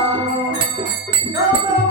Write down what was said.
Não, não. não.